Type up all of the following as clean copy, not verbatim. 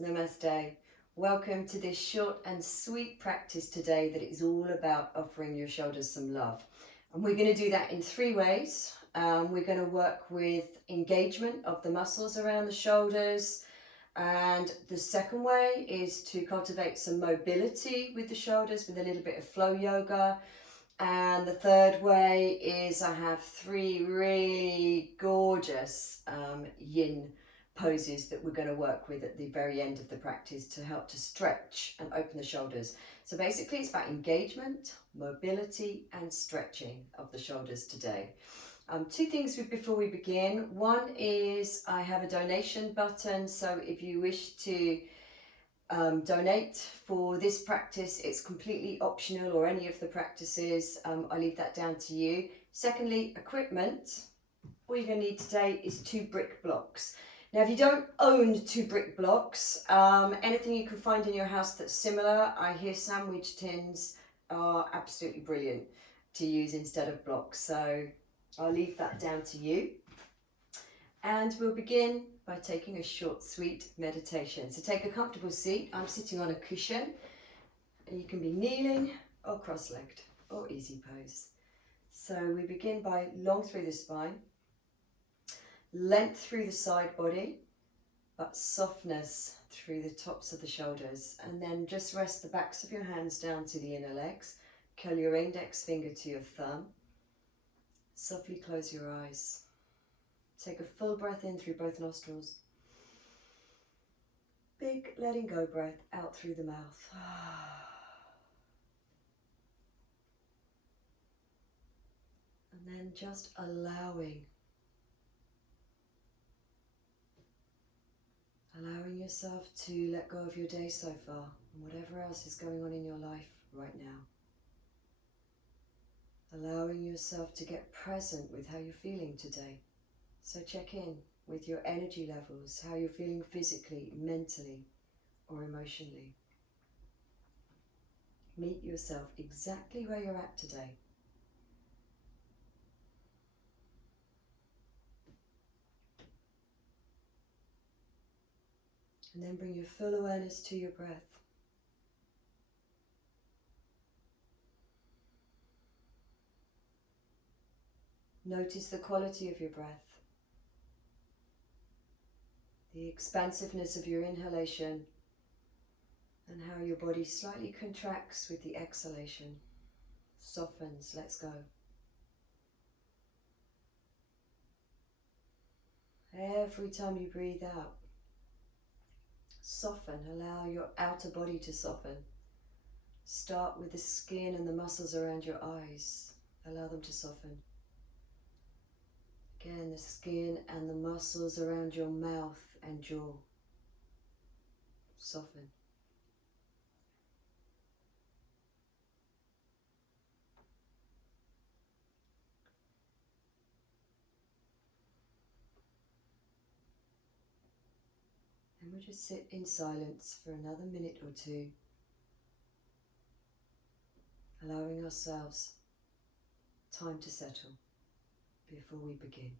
Namaste. Welcome to this short and sweet practice today that is all about offering your shoulders some love. And we're going to do that in three ways. We're going to work with engagement of the muscles around the shoulders. And the second way is to cultivate some mobility with the shoulders with a little bit of flow yoga. And the third way is I have three really gorgeous yin poses that we're going to work with at the very end of the practice to help to stretch and open the shoulders. So basically it's about engagement, mobility and stretching of the shoulders today. Two things before we begin. One is I have a donation button, so if you wish to donate for this practice, it's completely optional, or any of the practices. I leave that down to you. Secondly, equipment. All you're going to need today is 2 brick blocks. Now, if you don't own 2 brick blocks, anything you can find in your house that's similar. I hear sandwich tins are absolutely brilliant to use instead of blocks, so I'll leave that down to you. And we'll begin by taking a short, sweet meditation. So take a comfortable seat. I'm sitting on a cushion. And you can be kneeling or cross-legged or easy pose. So we begin by long through the spine, length through the side body, but softness through the tops of the shoulders. And then just rest the backs of your hands down to the inner legs. Curl your index finger to your thumb. Softly close your eyes. Take a full breath in through both nostrils. Big letting go breath out through the mouth. And then just allowing yourself to let go of your day so far and whatever else is going on in your life right now. Allowing yourself to get present with how you're feeling today. So check in with your energy levels, how you're feeling physically, mentally, or emotionally. Meet yourself exactly where you're at today. And then bring your full awareness to your breath. Notice the quality of your breath. The expansiveness of your inhalation and how your body slightly contracts with the exhalation, softens, lets go. Every time you breathe out, soften, allow your outer body to soften. Start with the skin and the muscles around your eyes, allow them to soften. Again, the skin and the muscles around your mouth and jaw, soften. And we'll just sit in silence for another minute or two, allowing ourselves time to settle before we begin.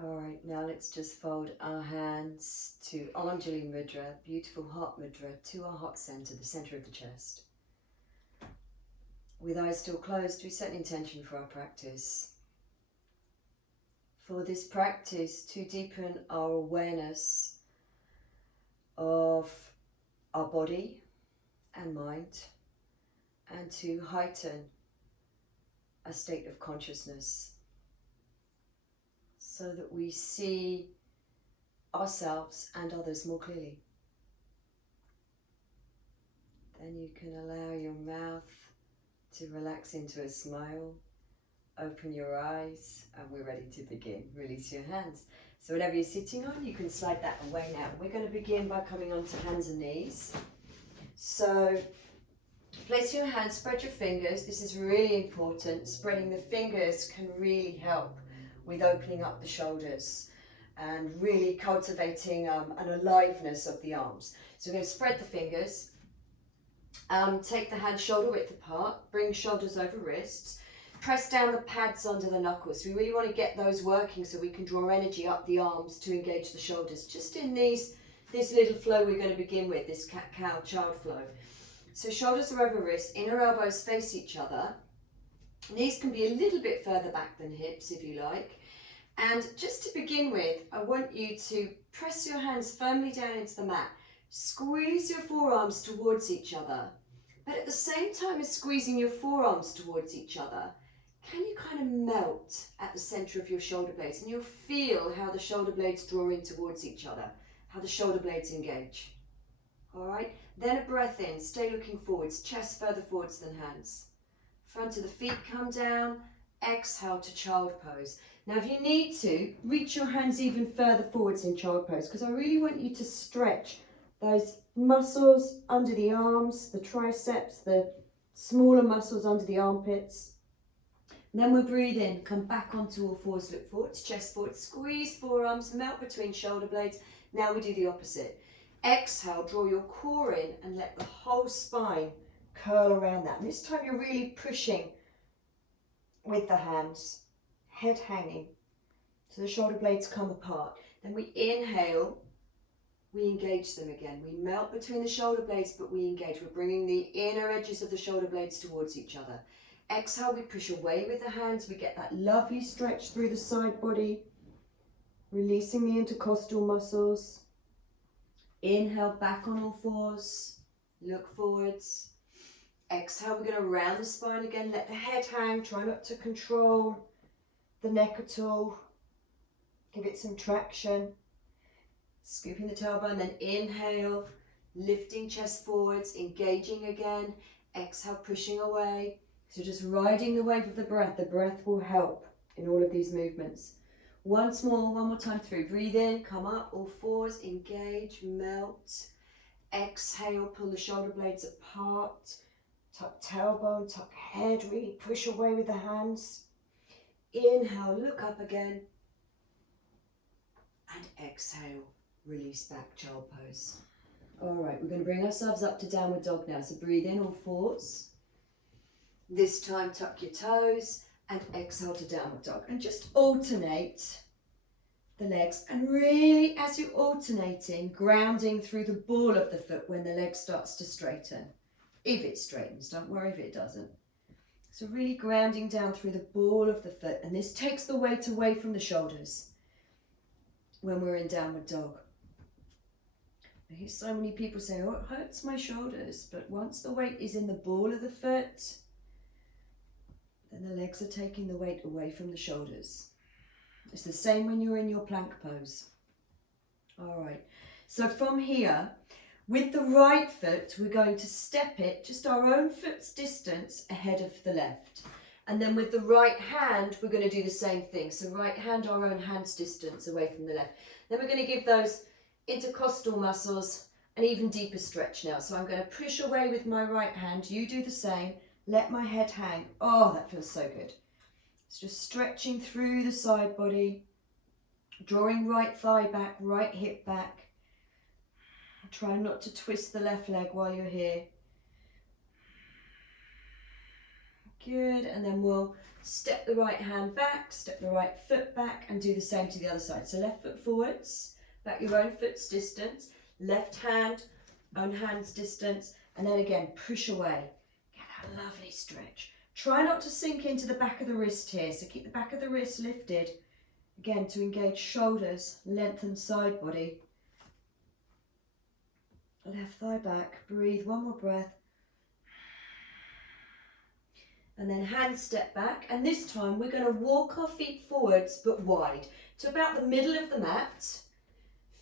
Alright, now let's just fold our hands to Anjali Mudra, beautiful heart mudra, to our heart center, the center of the chest. With eyes still closed, we set an intention for our practice. For this practice to deepen our awareness of our body and mind, and to heighten a state of consciousness so that we see ourselves and others more clearly. Then you can allow your mouth to relax into a smile, open your eyes, and we're ready to begin. Release your hands. So whatever you're sitting on, you can slide that away now. We're going to begin by coming onto hands and knees. So place your hands, spread your fingers. This is really important. Spreading the fingers can really help with opening up the shoulders and really cultivating an aliveness of the arms. So we're going to spread the fingers. Take the hands shoulder width apart. Bring shoulders over wrists. Press down the pads under the knuckles. We really want to get those working so we can draw energy up the arms to engage the shoulders. Just in this little flow we're going to begin with, this cat-cow child flow. So shoulders are over wrists, inner elbows face each other. Knees can be a little bit further back than hips if you like. And just to begin with, I want you to press your hands firmly down into the mat. Squeeze your forearms towards each other. But at the same time as squeezing your forearms towards each other, can you kind of melt at the center of your shoulder blades? And you'll feel how the shoulder blades draw in towards each other, how the shoulder blades engage. All right, then a breath in, stay looking forwards, chest further forwards than hands. Front of the feet come down, exhale to child pose. Now if you need to, reach your hands even further forwards in child pose, because I really want you to stretch those muscles under the arms, the triceps, the smaller muscles under the armpits. And then we'll breathe in, come back onto all fours, look forwards, chest forward, squeeze forearms, melt between shoulder blades. Now we do the opposite. Exhale, draw your core in and let the whole spine curl around that. And this time you're really pushing with the hands, head hanging, so the shoulder blades come apart. Then we inhale, we engage them again. We melt between the shoulder blades, but we engage. We're bringing the inner edges of the shoulder blades towards each other. Exhale, we push away with the hands. We get that lovely stretch through the side body, releasing the intercostal muscles. Inhale, back on all fours, look forwards. Exhale, we're going to round the spine again, let the head hang, try not to control the neck at all. Give it some traction. Scooping the tailbone, then inhale, lifting chest forwards, engaging again. Exhale, pushing away. So just riding the wave of the breath will help in all of these movements. Once more, one more time through. Breathe in, come up, all fours, engage, melt. Exhale, pull the shoulder blades apart. Tuck tailbone, tuck head, really push away with the hands. Inhale, look up again. And exhale, release back, child pose. All right, we're going to bring ourselves up to downward dog now. So breathe in, all fours. This time, tuck your toes and exhale to downward dog. And just alternate the legs. And really, as you're alternating, grounding through the ball of the foot when the leg starts to straighten. If it straightens, don't worry if it doesn't. So really grounding down through the ball of the foot. And this takes the weight away from the shoulders when we're in downward dog. I hear so many people say, oh, it hurts my shoulders. But once the weight is in the ball of the foot, then the legs are taking the weight away from the shoulders. It's the same when you're in your plank pose. All right, so from here, with the right foot, we're going to step it just our own foot's distance ahead of the left. And then with the right hand, we're going to do the same thing. So right hand, our own hand's distance away from the left. Then we're going to give those intercostal muscles an even deeper stretch now. So I'm going to push away with my right hand. You do the same. Let my head hang. Oh, that feels so good. It's just stretching through the side body, drawing right thigh back, right hip back. Try not to twist the left leg while you're here. Good, and then we'll step the right hand back, step the right foot back, and do the same to the other side. So left foot forwards, back your own foot's distance, left hand, own hand's distance, and then again, push away. Get that lovely stretch. Try not to sink into the back of the wrist here, so keep the back of the wrist lifted. Again, to engage shoulders, lengthen side body. Left thigh back, breathe, one more breath. And then hand step back, and this time we're going to walk our feet forwards but wide to about the middle of the mat.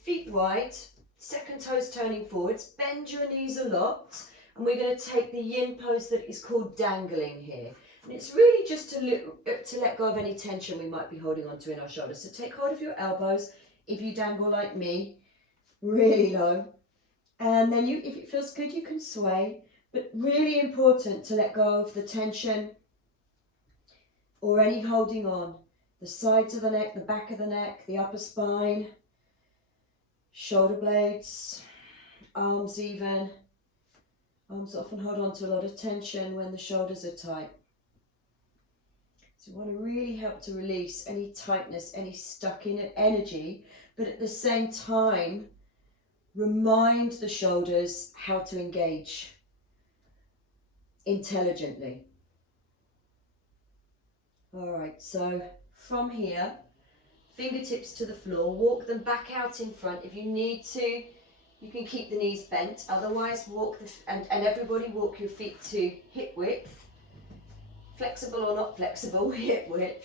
Feet wide, second toes turning forwards, bend your knees a lot, and we're going to take the yin pose that is called dangling here. And it's really just to let go of any tension we might be holding on to in our shoulders. So take hold of your elbows if you dangle like me, really low. And then if it feels good, you can sway. But really important to let go of the tension or any holding on. The sides of the neck, the back of the neck, the upper spine, shoulder blades, arms even. Arms often hold on to a lot of tension when the shoulders are tight. So you want to really help to release any tightness, any stuck in energy, but at the same time, remind the shoulders how to engage intelligently. All right, so from here, fingertips to the floor, walk them back out in front. If you need to, you can keep the knees bent. Otherwise, and everybody walk your feet to hip width. Flexible or not flexible, hip width.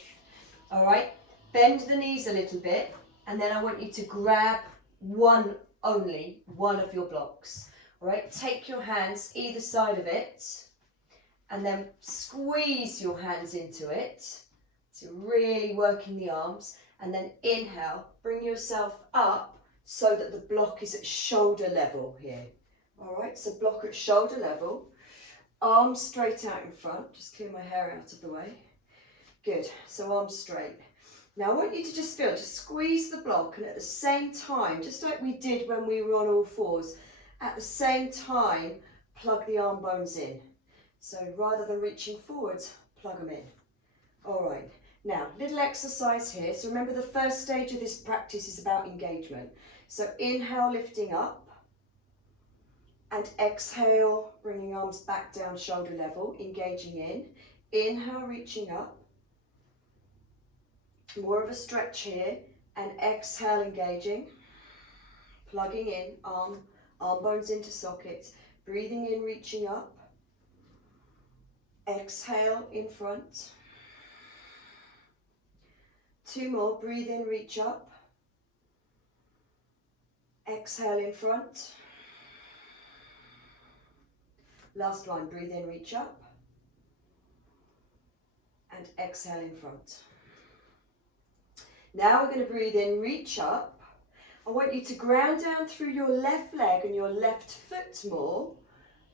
All right, bend the knees a little bit, and then I want you to grab only one of your blocks. All right, take your hands either side of it, and then squeeze your hands into it. So really working the arms, and then inhale, bring yourself up so that the block is at shoulder level here. All right, so block at shoulder level, arms straight out in front. Just clear my hair out of the way. Good, so arms straight. Now I want you to just squeeze the block, and at the same time, just like we did when we were on all fours, at the same time, plug the arm bones in. So rather than reaching forwards, plug them in. All right, now little exercise here. So remember, the first stage of this practice is about engagement. So inhale, lifting up, and exhale, bringing arms back down shoulder level, engaging in. Inhale, reaching up, more of a stretch here, and exhale, engaging, plugging in, arm bones into sockets, breathing in, reaching up. Exhale in front. Two more, breathe in, reach up. Exhale in front. Last one, breathe in, reach up. And exhale in front. Now we're going to breathe in, reach up. I want you to ground down through your left leg and your left foot more,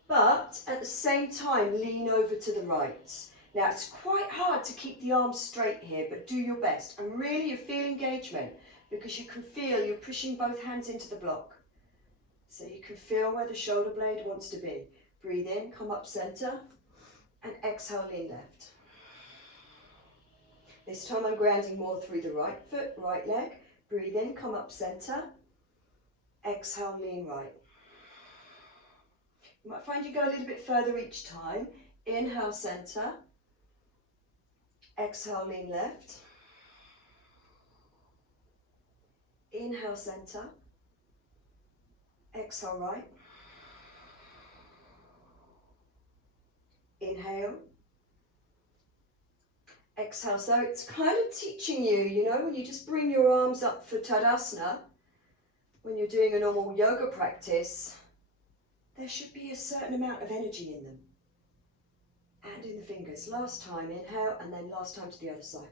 but at the same time, lean over to the right. Now it's quite hard to keep the arms straight here, but do your best. And really you feel engagement because you can feel you're pushing both hands into the block. So you can feel where the shoulder blade wants to be. Breathe in, come up center, and exhale, lean left. This time I'm grounding more through the right foot, right leg. Breathe in, come up center, exhale, lean right. You might find you go a little bit further each time. Inhale, center. Exhale, lean left. Inhale, center. Exhale, right. Inhale. Exhale. So it's kind of teaching you, when you just bring your arms up for Tadasana, when you're doing a normal yoga practice, there should be a certain amount of energy in them. And in the fingers. Last time, inhale, and then last time to the other side.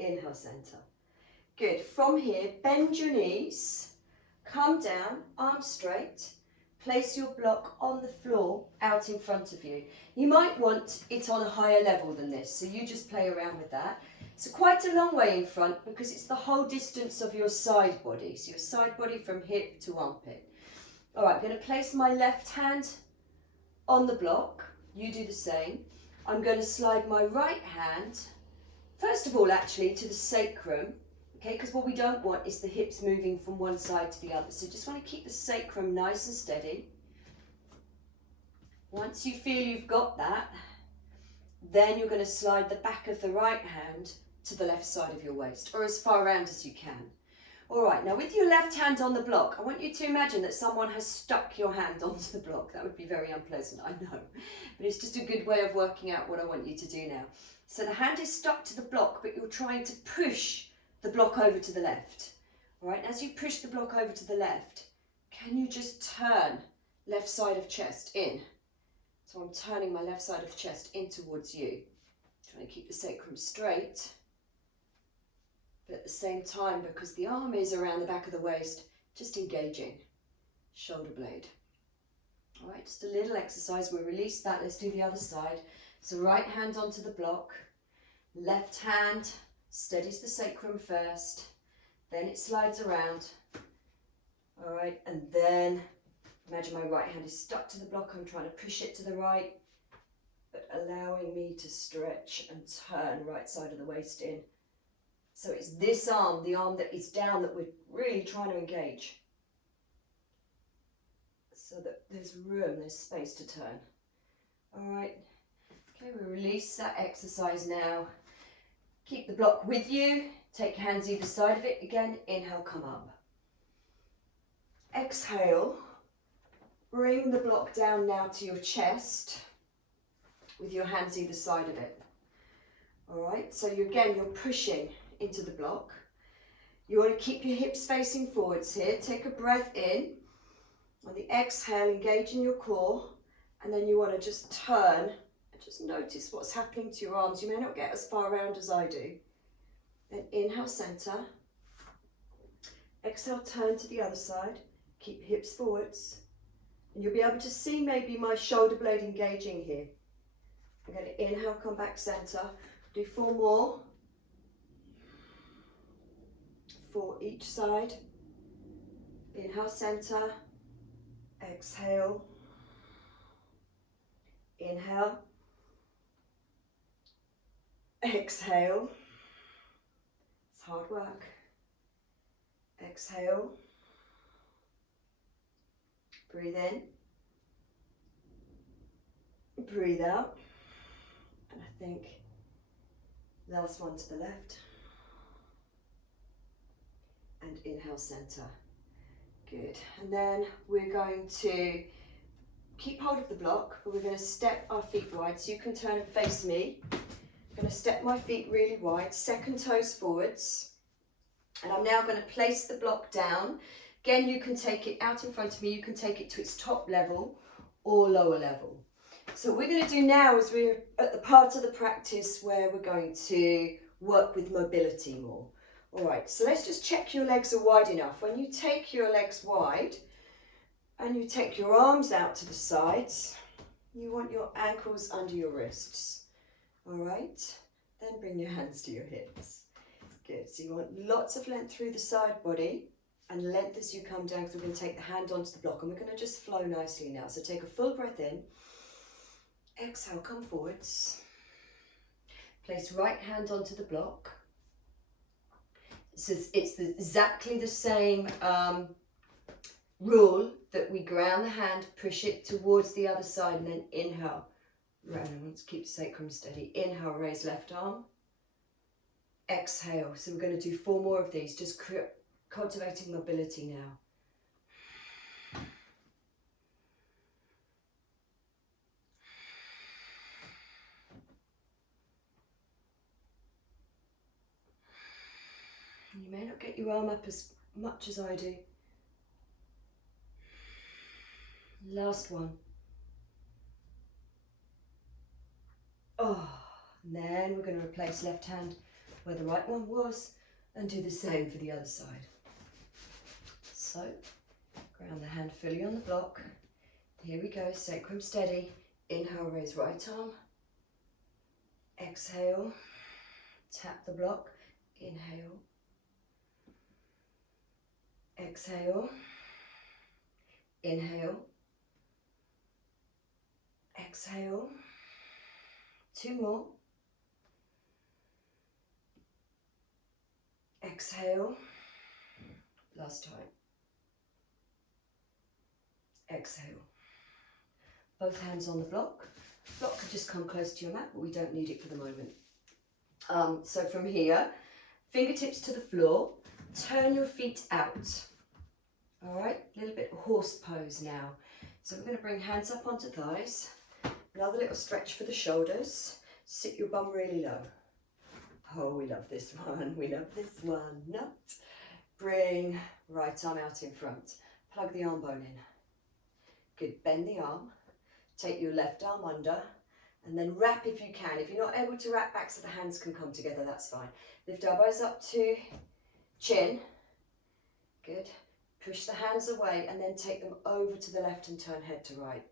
Inhale, center. Good. From here, bend your knees, come down, arms straight, place your block on the floor out in front of you. You might want it on a higher level than this, so you just play around with that. So quite a long way in front because it's the whole distance of your side body. So your side body from hip to armpit. All right, I'm going to place my left hand on the block you do the same. I'm going to slide my right hand, first of all actually, to the sacrum, okay, because what we don't want is the hips moving from one side to the other. So just want to keep the sacrum nice and steady. Once you feel you've got that, then you're going to slide the back of the right hand to the left side of your waist, or as far around as you can. All right, now with your left hand on the block, I want you to imagine that someone has stuck your hand onto the block. That would be very unpleasant, I know, but it's just a good way of working out what I want you to do now. So the hand is stuck to the block, but you're trying to push the block over to the left. All right, as you push the block over to the left, can you just turn left side of chest in? So I'm turning my left side of chest in towards you. Trying to keep the sacrum straight, but at the same time, because the arm is around the back of the waist, just engaging. Shoulder blade. All right, just a little exercise. We'll release that. Let's do the other side. So right hand onto the block. Left hand steadies the sacrum first. Then it slides around. All right, and then imagine my right hand is stuck to the block. I'm trying to push it to the right, but allowing me to stretch and turn right side of the waist in. So it's this arm, the arm that is down, that we're really trying to engage. So that there's room, there's space to turn. All right, okay, we release that exercise now. Keep the block with you. Take your hands either side of it. Again, inhale, come up. Exhale. Bring the block down now to your chest with your hands either side of it. All right, so you're pushing into the block. You want to keep your hips facing forwards here. Take a breath in. On the exhale, engage in your core, and then you want to just turn and just notice what's happening to your arms. You may not get as far around as I do. Then inhale, center. Exhale, turn to the other side. Keep your hips forwards. And you'll be able to see maybe my shoulder blade engaging here. I'm going to inhale, come back center. Do 4 more. 4 each side. Inhale, center. Exhale. Inhale. Exhale. It's hard work. Exhale. Breathe in. Breathe out. And I think last one to the left. And inhale, center. Good. And then we're going to keep hold of the block, but we're going to step our feet wide. So you can turn and face me. I'm going to step my feet really wide, second toes forwards. And I'm now going to place the block down. Again, you can take it out in front of me. You can take it to its top level or lower level. So what we're going to do now is we're at the part of the practice where we're going to work with mobility more. All right, so let's just check your legs are wide enough. When you take your legs wide and you take your arms out to the sides, you want your ankles under your wrists. All right, then bring your hands to your hips. Good, so you want lots of length through the side body and length as you come down, because we're going to take the hand onto the block and we're going to just flow nicely now. So take a full breath in. Exhale, come forwards. Place right hand onto the block. So it's exactly the same rule that we ground the hand, push it towards the other side, and then inhale. Round. Let's keep the sacrum steady. Inhale, raise left arm. Exhale. So we're going to do 4 more of these, just cultivating mobility now. You may not get your arm up as much as I do. Last one. Oh, and then we're going to replace left hand where the right one was and do the same for the other side. So, ground the hand fully on the block. Here we go, sacrum steady. Inhale, raise right arm. Exhale, tap the block. Inhale. Exhale. Inhale. Exhale. 2 more. Exhale. Last time. Exhale. Both hands on the block. Block can just come close to your mat, but we don't need it for the moment. So from here, fingertips to the floor, turn your feet out. All right, a little bit of horse pose now. So we're going to bring hands up onto thighs. Another little stretch for the shoulders. Sit your bum really low. Oh, we love this one. We love this one. Nut. Bring right arm out in front. Plug the arm bone in. Good. Bend the arm. Take your left arm under. And then wrap if you can. If you're not able to wrap back so the hands can come together, that's fine. Lift elbows up to chin. Good. Push the hands away and then take them over to the left and turn head to right.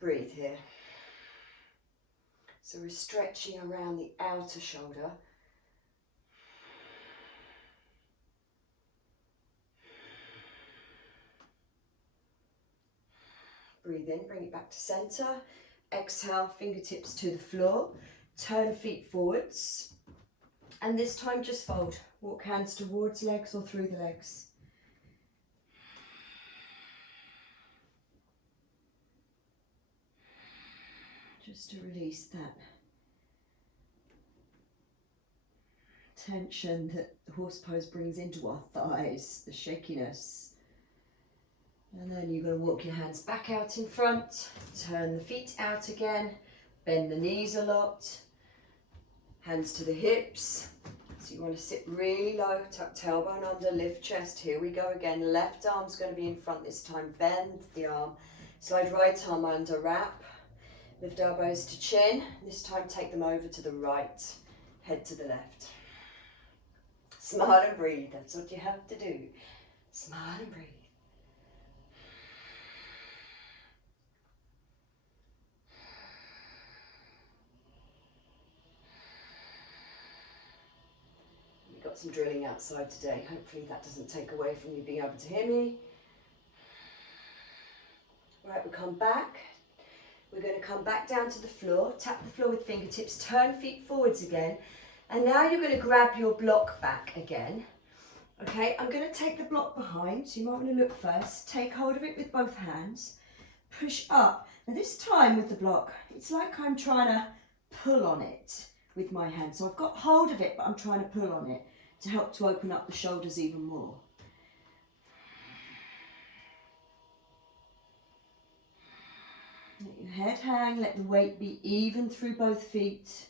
Breathe here. So we're stretching around the outer shoulder. Breathe in, bring it back to center. Exhale, fingertips to the floor. Turn feet forwards. And this time just fold. Walk hands towards legs or through the legs. Just to release that tension that the horse pose brings into our thighs, the shakiness. And then you're going to walk your hands back out in front, turn the feet out again, bend the knees a lot, hands to the hips. So you want to sit really low, tuck tailbone under, lift chest. Here we go again. Left arm's going to be in front this time. Bend the arm, slide right arm under, wrap. Lift elbows to chin. This time take them over to the right, head to the left. Smile and breathe. That's what you have to do. Smile and breathe. We've got some drilling outside today. Hopefully that doesn't take away from you being able to hear me. Right, we'll come back. We're going to come back down to the floor, tap the floor with fingertips, turn feet forwards again. And now you're going to grab your block back again. Okay, I'm going to take the block behind, so you might want to look first. Take hold of it with both hands. Push up. Now this time with the block, it's like I'm trying to pull on it with my hand. So I've got hold of it, but I'm trying to pull on it to help to open up the shoulders even more. Let your head hang, let the weight be even through both feet.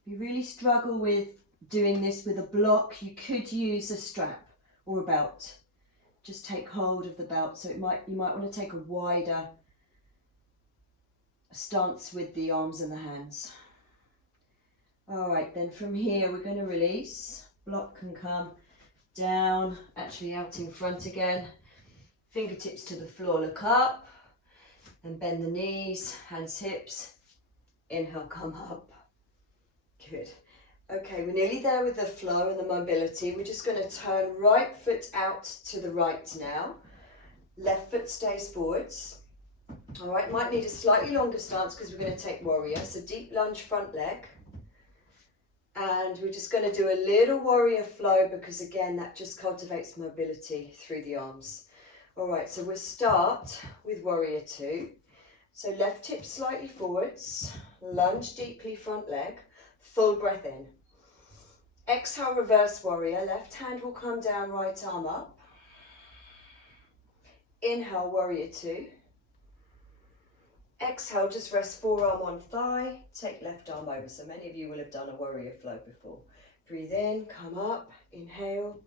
If you really struggle with doing this with a block, you could use a strap or a belt. Just take hold of the belt, so you might want to take a wider stance with the arms and the hands. All right, then from here we're going to release. Block can come down, actually out in front again. Fingertips to the floor, look up, and bend the knees, hands, hips. Inhale, come up. Good. Okay, we're nearly there with the flow and the mobility. We're just going to turn right foot out to the right now. Left foot stays forwards. All right, might need a slightly longer stance because we're going to take warrior. So deep lunge front leg. And we're just going to do a little warrior flow because again, that just cultivates mobility through the arms. All right, so we'll start with warrior 2. So left hip slightly forwards, lunge deeply front leg, full breath in. Exhale, reverse warrior. Left hand will come down, right arm up. Inhale, warrior 2. Exhale, just rest forearm on thigh, take left arm over. So many of you will have done a warrior flow before. Breathe in, come up, inhale.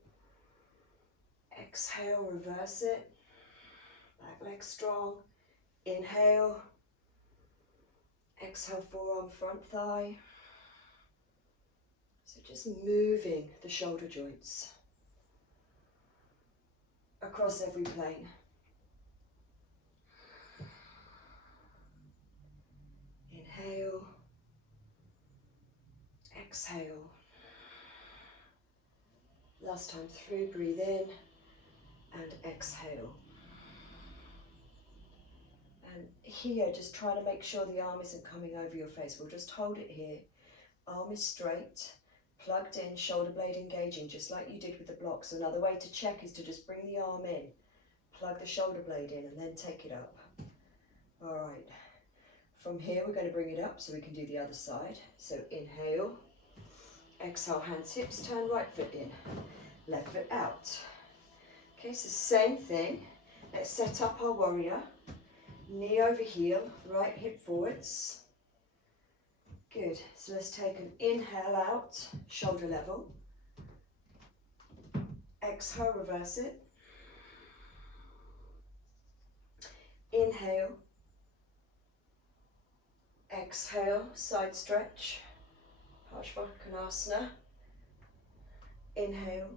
Exhale, reverse it. Back leg strong. Inhale. Exhale, forearm, front thigh. So just moving the shoulder joints across every plane. Inhale. exhale. Last time through, breathe in and exhale. And here, just trying to make sure the arm isn't coming over your face. We'll just hold it here. Arm is straight, plugged in, shoulder blade engaging, just like you did with the blocks. Another way to check is to just bring the arm in, plug the shoulder blade in, and then take it up. All right. From here, we're going to bring it up so we can do the other side. So inhale, exhale, hands, hips, turn right foot in, left foot out. Okay, so same thing. Let's set up our warrior. Knee over heel, right hip forwards. Good. So let's take an inhale out, shoulder level. Exhale, reverse it. Inhale. Exhale, side stretch. Parsvakonasana. Inhale.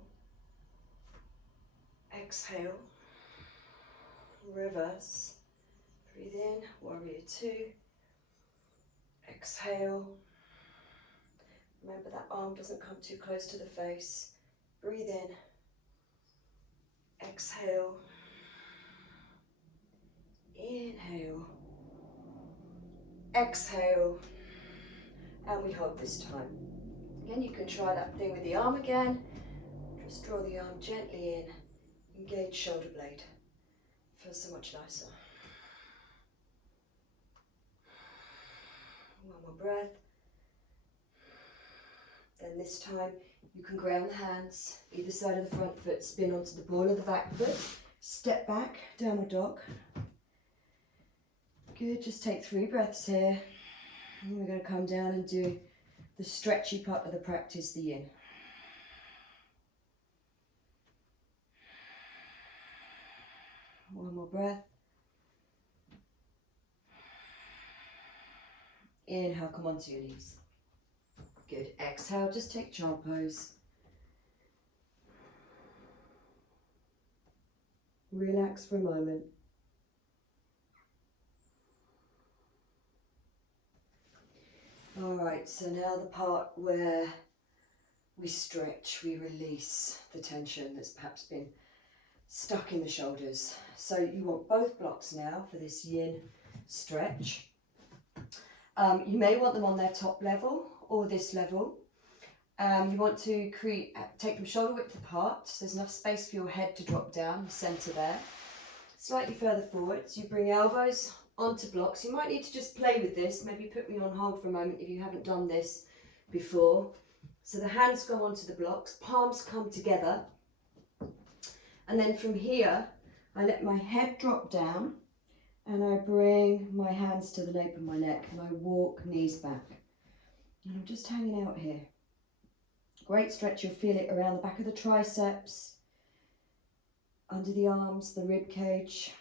Exhale. Reverse. Breathe in, warrior two. Exhale. Remember that arm doesn't come too close to the face. Breathe in. Exhale. Inhale. Exhale. And we hold this time. Again, you can try that thing with the arm again. Just draw the arm gently in. Engage shoulder blade. Feels so much nicer. One more breath. Then this time you can ground the hands, either side of the front foot, spin onto the ball of the back foot, step back, downward dog. Good, just take 3 breaths here. And we're going to come down and do the stretchy part of the practice, the yin. One more breath. Inhale, come onto your knees. Good. Exhale, just take child pose. Relax for a moment. All right, so now the part where we stretch, we release the tension that's perhaps been stuck in the shoulders. So you want both blocks now for this yin stretch. You may want them on their top level or this level. You want to take them shoulder width apart, so there's enough space for your head to drop down, the centre there. Slightly further forwards, you bring elbows onto blocks. You might need to just play with this, maybe put me on hold for a moment if you haven't done this before. So the hands go onto the blocks, palms come together, and then from here, I let my head drop down and I bring my hands to the nape of my neck and I walk knees back. And I'm just hanging out here. Great stretch, you'll feel it around the back of the triceps, under the arms, the rib cage.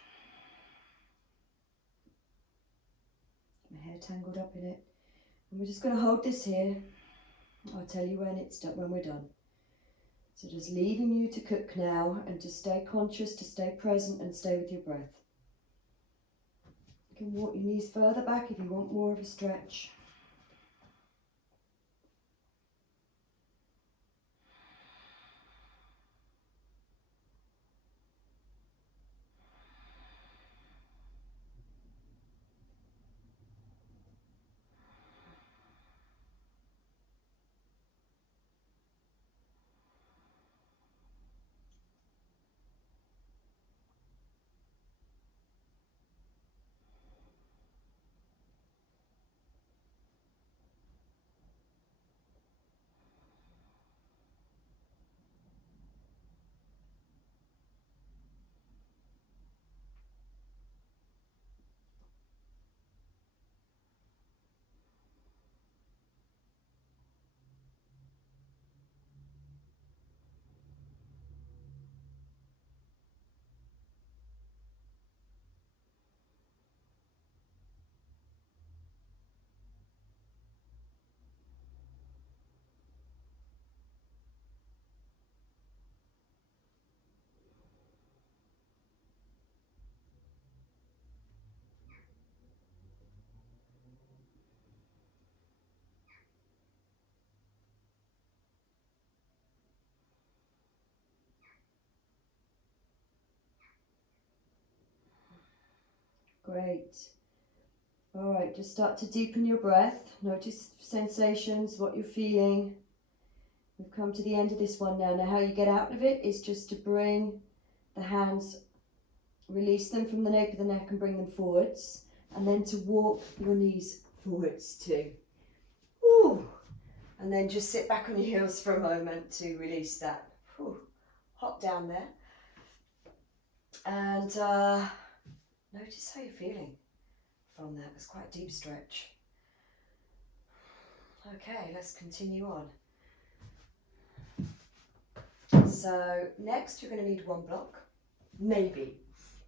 My hair tangled up in it. And we're just going to hold this here. I'll tell you when it's done, when we're done. So just leaving you to cook now and to stay conscious, to stay present and stay with your breath. You can walk your knees further back if you want more of a stretch. Great. All right, just start to deepen your breath. Notice sensations, what you're feeling. We've come to the end of this one now. Now how you get out of it is just to bring the hands, release them from the nape of the neck and bring them forwards. And then to walk your knees forwards too. Woo. And then just sit back on your heels for a moment to release that. Whew. Hop down there. And notice how you're feeling from that. It's quite a deep stretch. Okay, let's continue on. So next you're going to need one block. Maybe.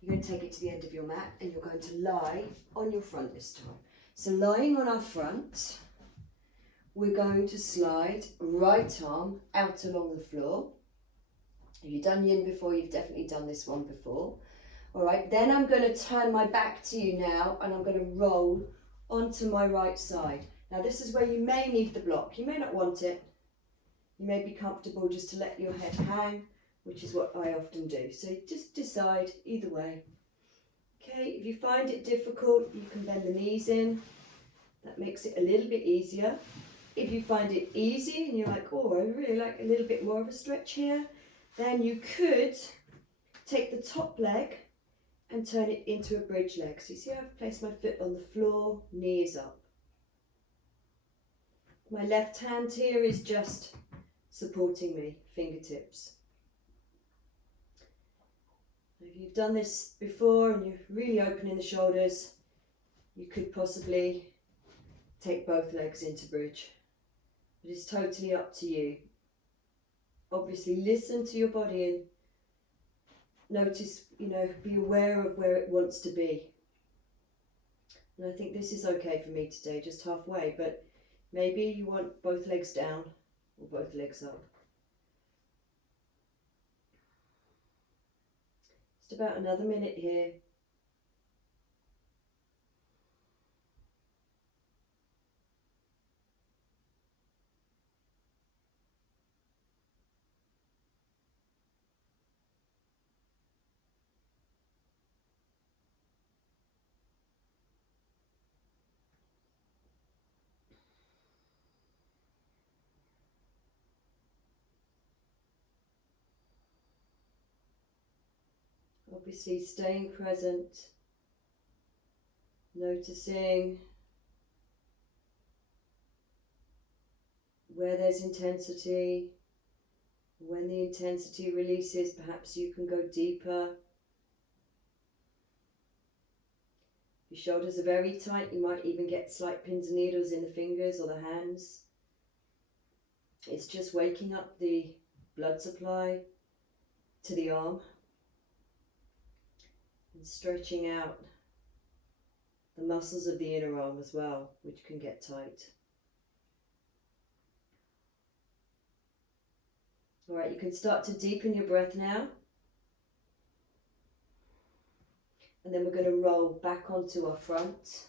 You're going to take it to the end of your mat and you're going to lie on your front this time. So lying on our front, we're going to slide right arm out along the floor. If you've done Yin before, you've definitely done this one before. All right, then I'm going to turn my back to you now and I'm going to roll onto my right side. Now this is where you may need the block. You may not want it. You may be comfortable just to let your head hang, which is what I often do. So just decide either way. Okay, if you find it difficult, you can bend the knees in. That makes it a little bit easier. If you find it easy and you're like, oh, I really like a little bit more of a stretch here, then you could take the top leg and turn it into a bridge leg. So you see I've placed my foot on the floor, knees up. My left hand here is just supporting me, fingertips. If you've done this before and you're really opening the shoulders, you could possibly take both legs into bridge. But it's totally up to you. Obviously listen to your body and notice, be aware of where it wants to be. And I think this is okay for me today, just halfway, but maybe you want both legs down or both legs up. Just about another minute here. Obviously staying present, noticing where there's intensity. When the intensity releases, perhaps you can go deeper. Your shoulders are very tight, you might even get slight pins and needles in the fingers or the hands. It's just waking up the blood supply to the arm and stretching out the muscles of the inner arm as well, which can get tight. All right, you can start to deepen your breath now. And then we're going to roll back onto our front.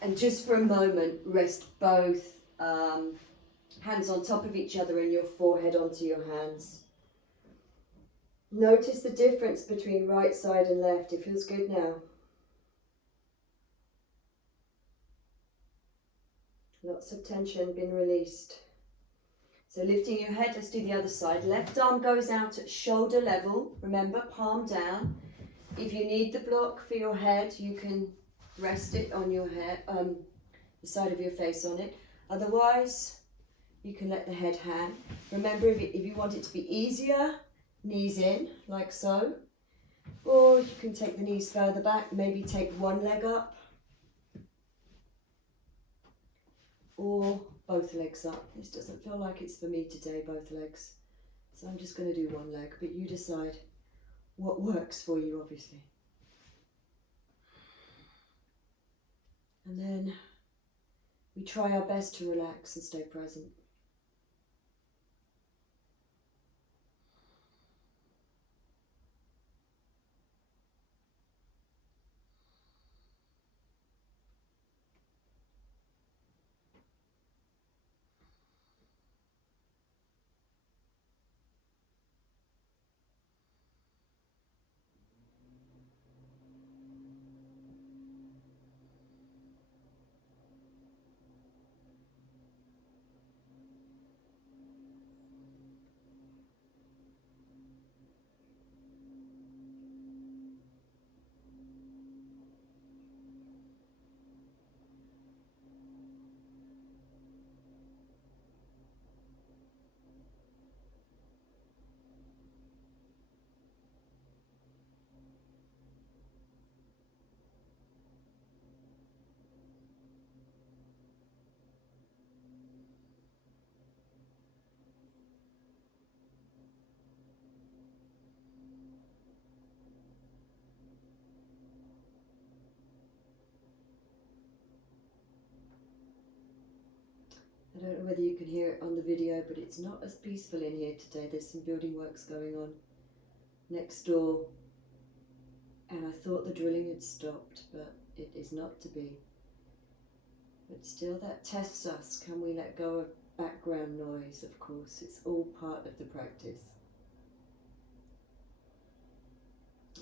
And just for a moment, rest both hands on top of each other and your forehead onto your hands. Notice the difference between right side and left. It feels good now. Lots of tension been released. So lifting your head, let's do the other side. Left arm goes out at shoulder level. Remember, palm down. If you need the block for your head, you can rest it on your head, the side of your face on it. Otherwise, you can let the head hang. Remember, if you want it to be easier, knees in, like so. Or you can take the knees further back, maybe take one leg up. Or both legs up. This doesn't feel like it's for me today, both legs. So I'm just going to do one leg, but you decide what works for you, obviously. And then we try our best to relax and stay present. I don't know whether you can hear it on the video, but it's not as peaceful in here today. There's some building works going on next door, and I thought the drilling had stopped, but it is not to be. But still, that tests us. Can we let go of background noise? Of course, it's all part of the practice.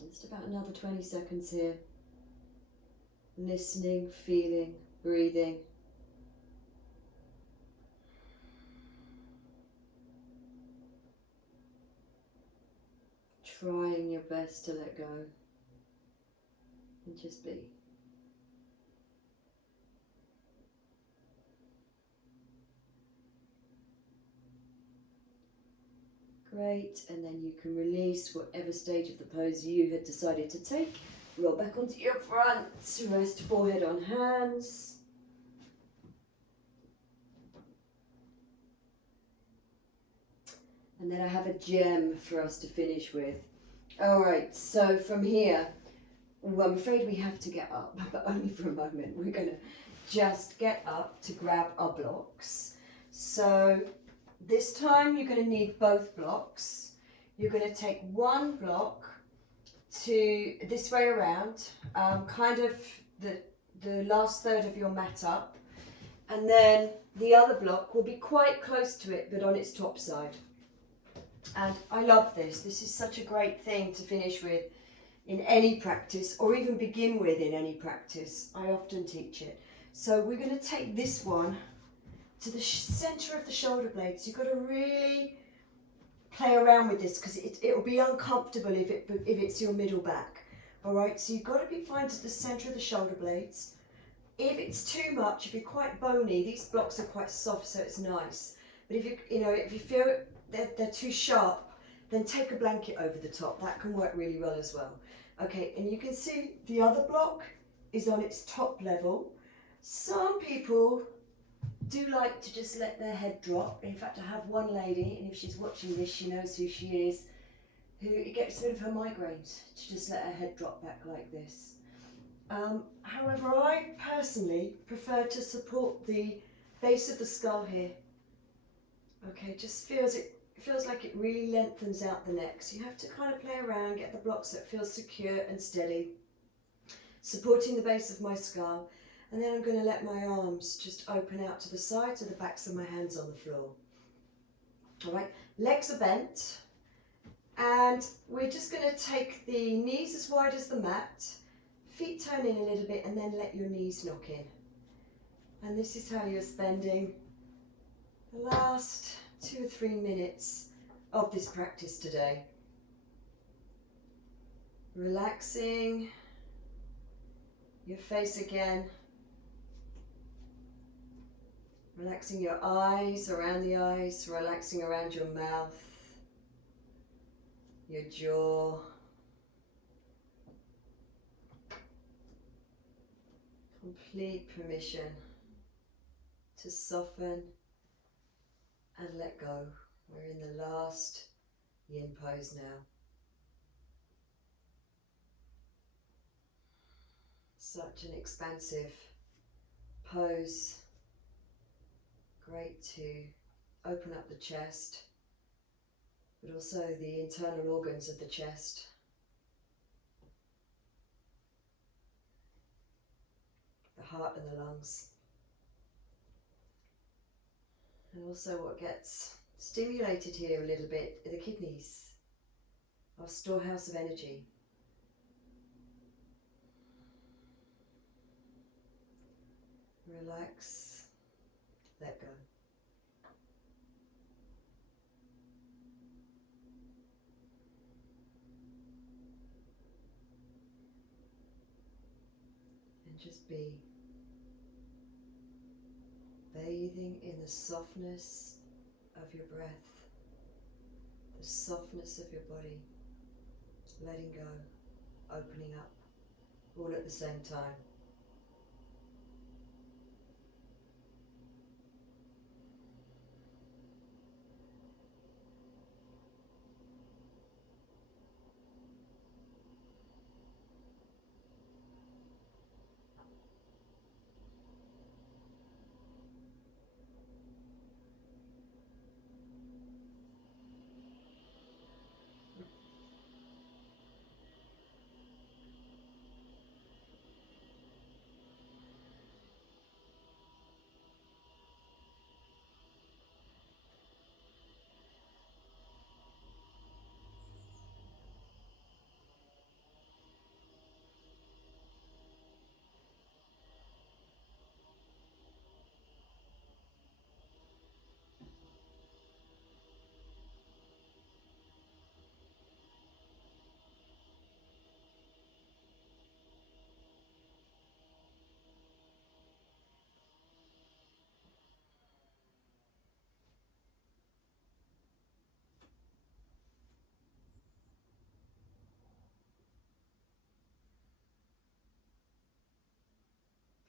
Just about another 20 seconds here. Listening, feeling, breathing. Trying your best to let go and just be. Great, and then you can release whatever stage of the pose you had decided to take. Roll back onto your front, rest forehead on hands. And then I have a gem for us to finish with. All right, so from here, well, I'm afraid we have to get up, but only for a moment. We're going to just get up to grab our blocks. So this time you're going to need both blocks. You're going to take one block to this way around, kind of the last third of your mat up, and then the other block will be quite close to it, but on its top side. And I love this. This is such a great thing to finish with in any practice, or even begin with in any practice. I often teach it. So we're going to take this one to the center of the shoulder blades. You've got to really play around with this, because it'll be uncomfortable if it's your middle back. All right, so you've got to be fine to the center of the shoulder blades. If it's too much, if you're quite bony, these blocks are quite soft, so it's nice. But if you feel they're too sharp, then take a blanket over the top. That can work really well as well. Okay, and you can see the other block is on its top level. Some people do like to just let their head drop. In fact, I have one lady, and if she's watching this, she knows who she is, who it gets rid of her migraines to just let her head drop back like this. However, I personally prefer to support the base of the skull here. Okay, just feels like it really lengthens out the neck. So you have to kind of play around, get the blocks that feel secure and steady, supporting the base of my skull. And then I'm going to let my arms just open out to the sides, with the backs of my hands on the floor. All right, legs are bent, and we're just going to take the knees as wide as the mat, feet turn in a little bit, and then let your knees knock in. And this is how you're spending the last 2 or 3 minutes of this practice today. Relaxing your face again. Relaxing your eyes, around the eyes, relaxing around your mouth, your jaw. Complete permission to soften and let go. We're in the last yin pose now. Such an expansive pose. Great to open up the chest, but also the internal organs of the chest. The heart and the lungs. And also what gets stimulated here a little bit are the kidneys, our storehouse of energy. Relax, let go. And just be bathing in the softness of your breath, the softness of your body, letting go, opening up, all at the same time.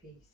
peace.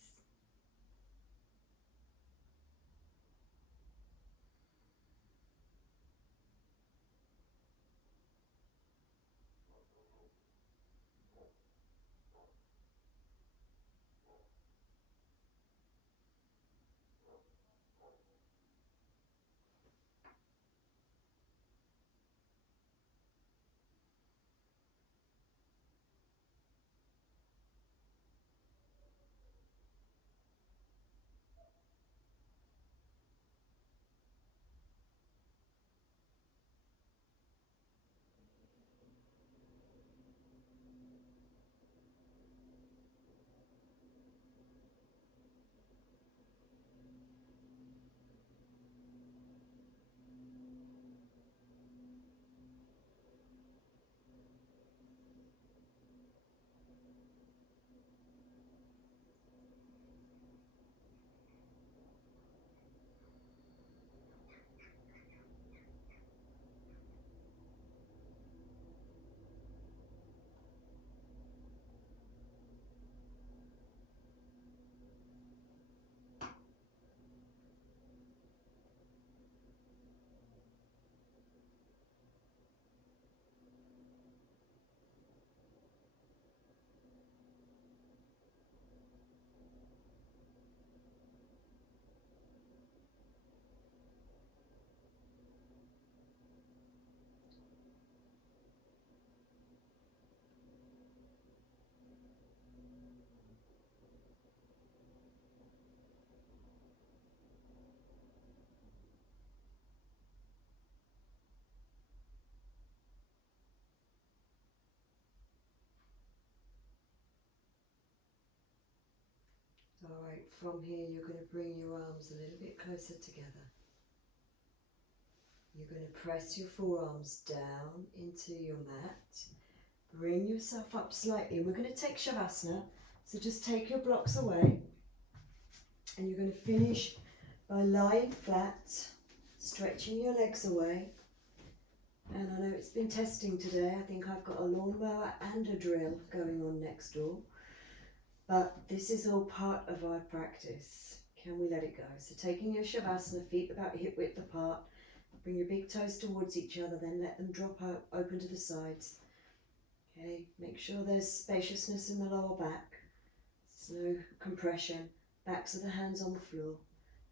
All right, from here you're going to bring your arms a little bit closer together. You're going to press your forearms down into your mat. Bring yourself up slightly. We're going to take Shavasana. So just take your blocks away. And you're going to finish by lying flat, stretching your legs away. And I know it's been testing today. I think I've got a lawnmower and a drill going on next door. But this is all part of our practice. Can we let it go? So taking your Shavasana, feet about hip width apart. Bring your big toes towards each other, then let them drop out, open to the sides. Okay, make sure there's spaciousness in the lower back. There's no compression. Backs of the hands on the floor.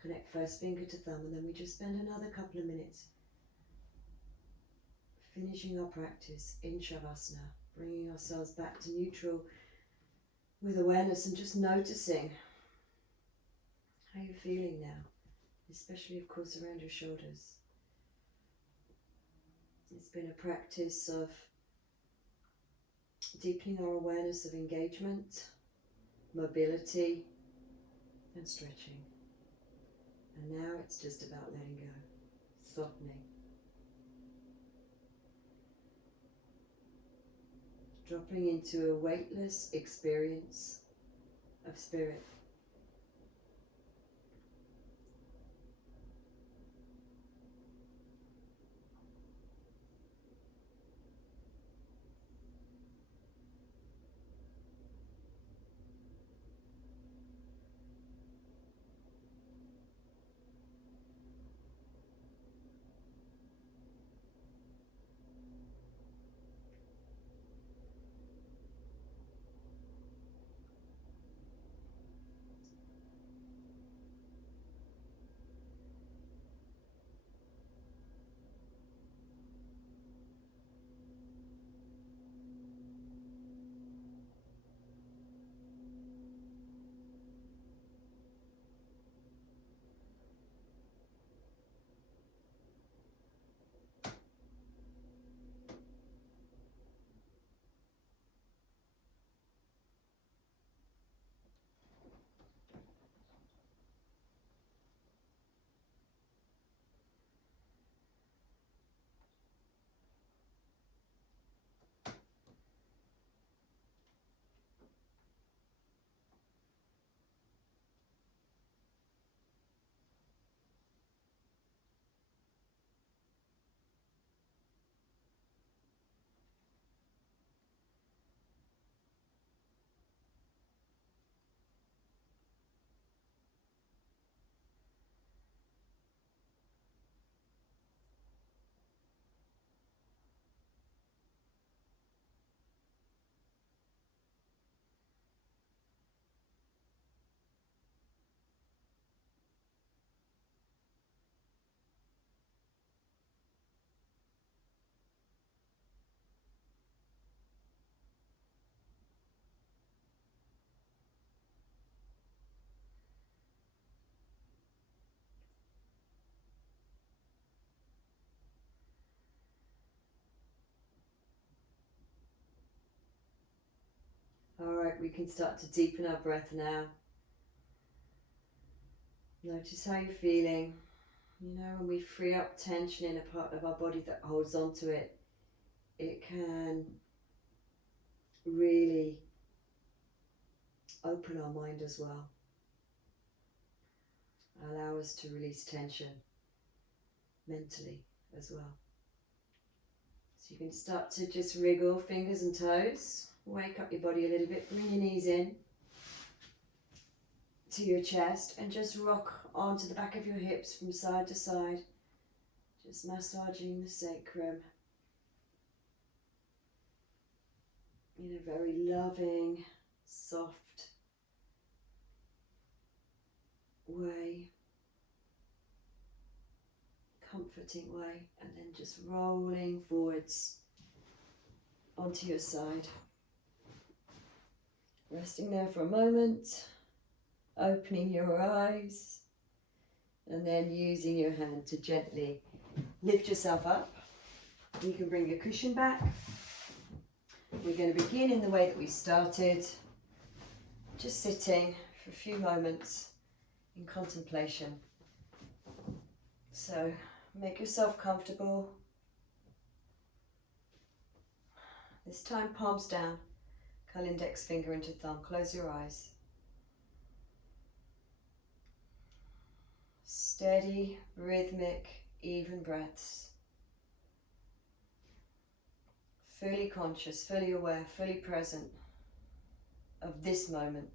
Connect first finger to thumb, and then we just spend another couple of minutes finishing our practice in Shavasana, bringing ourselves back to neutral with awareness and just noticing how you're feeling now, especially of course around your shoulders. It's been a practice of deepening our awareness of engagement, mobility and stretching. And now it's just about letting go, softening. Dropping into a weightless experience of spirit. we can start to deepen our breath now. Notice how you're feeling. You know, when we free up tension in a part of our body that holds on to it, it can really open our mind as well. Allow us to release tension mentally as well. So you can start to just wriggle fingers and toes, wake up your body a little bit, bring your knees in to your chest and just rock onto the back of your hips from side to side, just massaging the sacrum in a very loving, soft way, comforting way, and then just rolling forwards onto your side. Resting there for a moment, opening your eyes, and then using your hand to gently lift yourself up. You can bring your cushion back. We're going to begin in the way that we started, just sitting for a few moments in contemplation. So make yourself comfortable. This time, palms down, curl index finger into thumb, close your eyes. Steady, rhythmic, even breaths. Fully conscious, fully aware, fully present of this moment.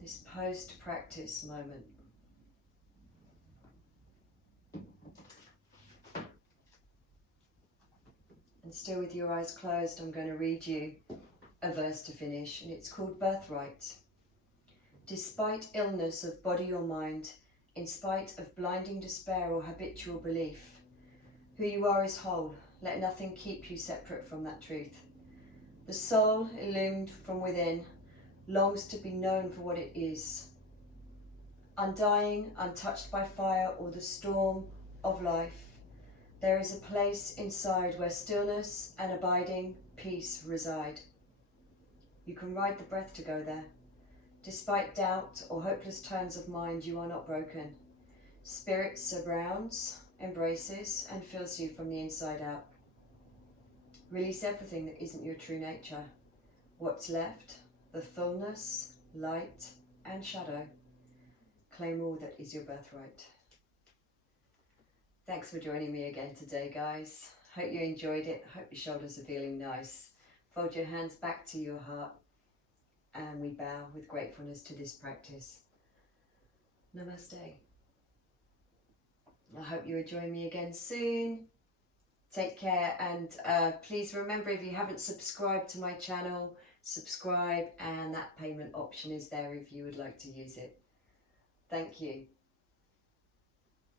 This post-practice moment. And still with your eyes closed, I'm going to read you a verse to finish, and it's called Birthright. Despite illness of body or mind, in spite of blinding despair or habitual belief, who you are is whole. Let nothing keep you separate from that truth. The soul, illumined from within, longs to be known for what it is. Undying, untouched by fire or the storm of life, there is a place inside where stillness and abiding peace reside. You can ride the breath to go there. Despite doubt or hopeless turns of mind, you are not broken. Spirit surrounds, embraces, and fills you from the inside out. Release everything that isn't your true nature. What's left, the fullness, light, and shadow. Claim all that is your birthright. Thanks for joining me again today, guys. Hope you enjoyed it. Hope your shoulders are feeling nice. Fold your hands back to your heart, and we bow with gratefulness to this practice. Namaste. I hope you will join me again soon. Take care, and please remember, if you haven't subscribed to my channel, subscribe, and that payment option is there if you would like to use it. Thank you.